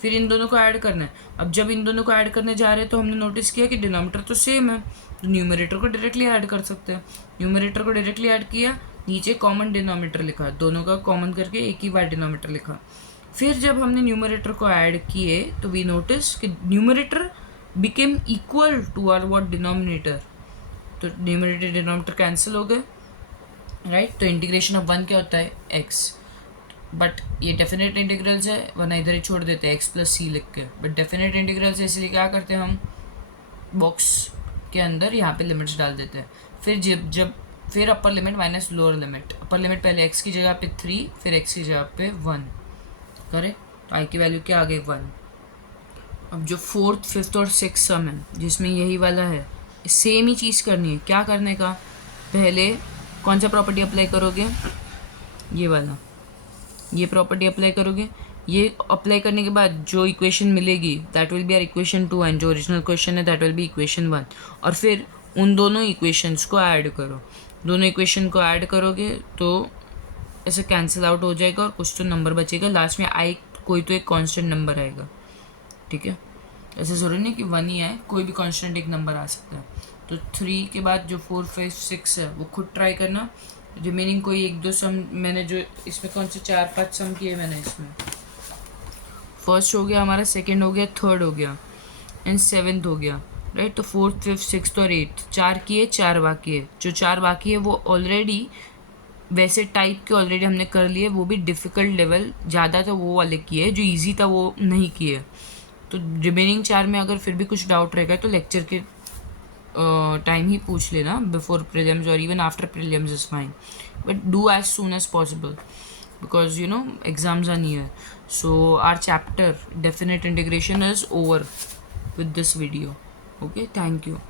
फिर इन दोनों को ऐड करना है। अब जब इन दोनों को ऐड करने जा रहे हैं तो हमने नोटिस किया कि डिनोमिनेटर तो सेम है, तो न्यूमरेटर को डायरेक्टली ऐड कर सकते हैं, न्यूमरेटर को डायरेक्टली ऐड किया, नीचे कॉमन डिनोमिनेटर लिखा, दोनों का कॉमन करके एक ही बार डिनोमिनेटर लिखा, फिर जब हमने न्यूमरेटर को ऐड किए तो वी नोटिस कि numerator became equal to our what denominator, तो न्यूमरेटर डिनोमिनेटर कैंसिल हो गए, राइट। तो इंटीग्रेशन ऑफ 1 क्या होता है, x, बट ये डेफिनेट इंटीग्रल्स है वरना इधर ही छोड़ देते हैं x प्लस सी लिख के, बट डेफिनेट इंटीग्रल्स है इसलिए क्या करते हैं हम बॉक्स के अंदर यहाँ पे लिमिट्स डाल देते हैं। फिर फिर upper limit minus lower limit, upper limit पहले x की जगह पे 3, फिर x की जगह पे 1, करेक्ट। तो i की वैल्यू क्या आ गई 1। अब जो 4th 5th और 6th सम है जिसमें यही वाला है, सेम ही चीज़ करनी है। क्या करने का, पहले कौन सा प्रॉपर्टी अप्लाई करोगे, ये वाला, ये प्रॉपर्टी अप्लाई करोगे। ये अप्लाई करने के बाद जो इक्वेशन मिलेगी that will be our equation 2 and जो ओरिजिनल क्वेश्चन है दैट विल बी इक्वेशन 1, और फिर उन दोनों इक्वेशंस को ऐड करो। दोनों इक्वेशन को ऐड करोगे तो ऐसे कैंसिल आउट हो जाएगा और कुछ तो नंबर बचेगा, लास्ट में आई कोई तो एक कांस्टेंट नंबर आएगा, ठीक है। ऐसे ज़रूरी नहीं कि 1 ही आए, कोई भी कांस्टेंट एक नंबर आ सकता है। तो 3 के बाद जो 4 5 6 है वो खुद ट्राई करना। रिमेनिंग कोई 1-2 सम मैंने जो इसमें कौन से 4-5 सम किए मैंने इसमें, फर्स्ट हो गया हमारा, सेकंड हो गया, थर्ड हो गया एंड 7th हो गया, राइट। तो 4th 5th 6th और 8th 4 किए, 4 बाकी है। जो 4 बाकी है वो ऑलरेडी वैसे टाइप के ऑलरेडी हमने कर लिए, वो भी डिफ़िकल्ट लेवल ज़्यादा था वो वाले किए, जो इजी था वो नहीं किए। तो रिमेनिंग 4 में अगर फिर भी कुछ डाउट रहेगा तो लेक्चर के टाइम ही पूछ लेना, बिफोर प्रीलिम्स और even after prelims is fine, but do as soon as possible because you know exams are near. So our chapter definite integration is over with this video. Okay, thank you.